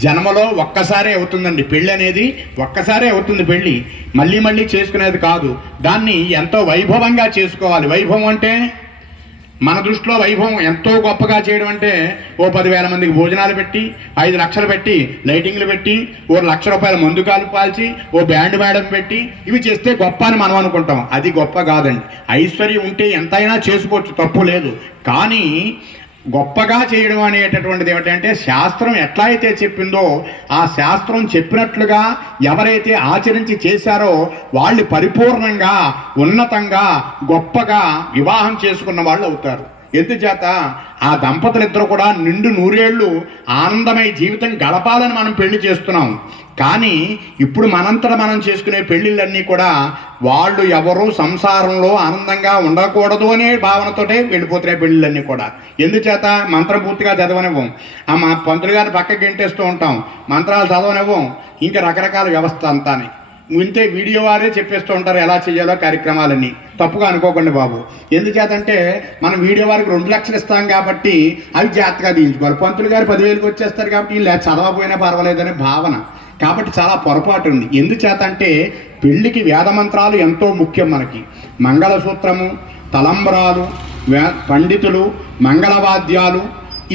జన్మలో ఒక్కసారే అవుతుందండి పెళ్ళి అనేది, ఒక్కసారే అవుతుంది పెళ్ళి, మళ్ళీ మళ్ళీ చేసుకునేది కాదు. దాన్ని ఎంతో వైభవంగా చేసుకోవాలి. వైభవం అంటే మన దృష్టిలో వైభవం ఎంతో గొప్పగా చేయడం అంటే ఓ 10,000 మందికి భోజనాలు పెట్టి 5 లక్షలు పెట్టి లైటింగ్లు పెట్టి ఓ ₹1,00,000 మందు కాలు పాల్చి ఓ బ్యాండ్ మేడం పెట్టి ఇవి చేస్తే గొప్ప అని మనం అనుకుంటాం. అది గొప్ప కాదండి. ఐశ్వర్యం ఉంటే ఎంతైనా చేసుకోవచ్చు, తప్పు లేదు. కానీ గొప్పగా చేయడం అనేటటువంటిది ఏమిటంటే శాస్త్రం ఎట్లా అయితే చెప్పిందో ఆ శాస్త్రం చెప్పినట్లుగా ఎవరైతే ఆచరించి చేశారో వాళ్ళు పరిపూర్ణంగా ఉన్నతంగా గొప్పగా వివాహం చేసుకున్న వాళ్ళు అవుతారు. ఎందుచేత ఆ దంపతులిద్దరూ కూడా నిండు 100 ఏళ్ళు ఆనందమయ జీవితం గడపాలని మనం పెళ్లి చేస్తున్నాం. కానీ ఇప్పుడు మనంతట మనం చేసుకునే పెళ్ళిళ్ళన్నీ కూడా వాళ్ళు ఎవరు సంసారంలో ఆనందంగా ఉండకూడదు అనే భావనతోటే వెళ్ళిపోతున్నాయి పెళ్ళిళ్ళన్నీ కూడా. ఎందుచేత మంత్రం పూర్తిగా చదవనివ్వం, మా పంతులు గారిని పక్కకి గెంటేస్తూ ఉంటాం, మంత్రాలు చదవనివ్వం, ఇంకా రకరకాల వ్యవస్థ అంతాని ఇంతే వీడియో వారే చెప్పేస్తూ ఉంటారు ఎలా చేయాలో కార్యక్రమాలన్నీ. తప్పుగా అనుకోకండి బాబు. ఎందుచేతంటే మనం వీడియో వారికి 2 లక్షలు ఇస్తాం కాబట్టి అవి జాగ్రత్తగా తీయించుకోవాలి. పంతులు గారు 10,000కి వచ్చేస్తారు కాబట్టి ఇలా చదవకపోయినా పర్వాలేదనే భావన. కాబట్టి చాలా పొరపాటు ఉంది. ఎందుచేతంటే పెళ్లికి వేదమంత్రాలు ఎంతో ముఖ్యం మనకి. మంగళసూత్రము, తలంబరాలు, పండితులు, మంగళవాద్యాలు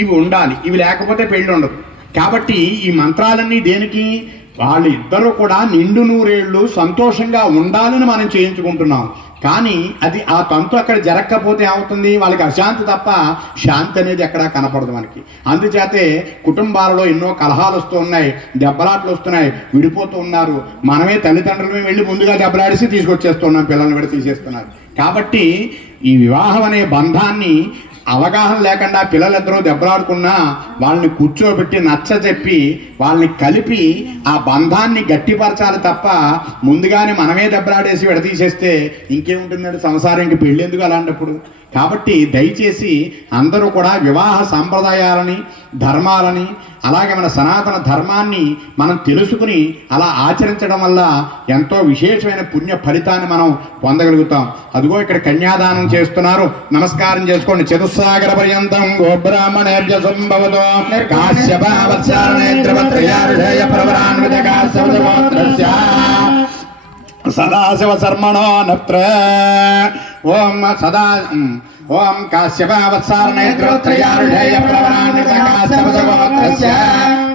ఇవి ఉండాలి. ఇవి లేకపోతే పెళ్ళి ఉండదు. కాబట్టి ఈ మంత్రాలన్నీ దేనికి? వాళ్ళు ఇద్దరు కూడా నిండు 100 ఏళ్ళు సంతోషంగా ఉండాలని మనం చేయించుకుంటున్నాం. కానీ అది ఆ తంతు అక్కడ జరగకపోతే ఏమవుతుంది? వాళ్ళకి అశాంతి తప్ప శాంతి అనేది ఎక్కడా కనపడదు మనకి. అందుచేతే కుటుంబాలలో ఎన్నో కలహాలు వస్తూ ఉన్నాయి, దెబ్బలాట్లు వస్తున్నాయి, విడిపోతూ ఉన్నారు. మనమే తల్లిదండ్రులమే వెళ్ళి ముందుగా దెబ్బలాడిసి తీసుకొచ్చేస్తున్నాం, పిల్లల్ని కూడా తీసేస్తున్నారు. కాబట్టి ఈ వివాహం అనే బంధాన్ని అవగాహన లేకుండా పిల్లలిద్దరూ దెబ్బలాడుకున్నా వాళ్ళని కూర్చోబెట్టి నచ్చ చెప్పి వాళ్ళని కలిపి ఆ బంధాన్ని గట్టిపరచాలి తప్ప ముందుగానే మనమే దెబ్బలాడేసి విడతీసేస్తే ఇంకేముంటుందండి సంసారం, ఇంక పెళ్ళి ఎందుకు అలాంటప్పుడు? కాబట్టి దయచేసి అందరూ కూడా వివాహ సాంప్రదాయాలని, ధర్మాలని, అలాగే మన సనాతన ధర్మాన్ని మనం తెలుసుకుని అలా ఆచరించడం వల్ల ఎంతో విశేషమైన పుణ్య ఫలితాన్ని మనం పొందగలుగుతాం. అదిగో ఇక్కడ కన్యాదానం చేస్తున్నారు, నమస్కారం చేసుకోండి. చతుస్సాగర పర్యంతం గోబ్రాహ్మణేభ్య సంభవతో కాశ్యపావత్సారణేత్రవత్రయారుషేయ ప్రవరాన్విత కాశ్యపదగోత్రస్య సదాశివ శర్మణో నత్ర ఓం సదా ఓం కాశ్యపావత్సారణేత్రవత్రయారుషేయ ప్రవరాన్విత కాశ్యపదగోత్రస్య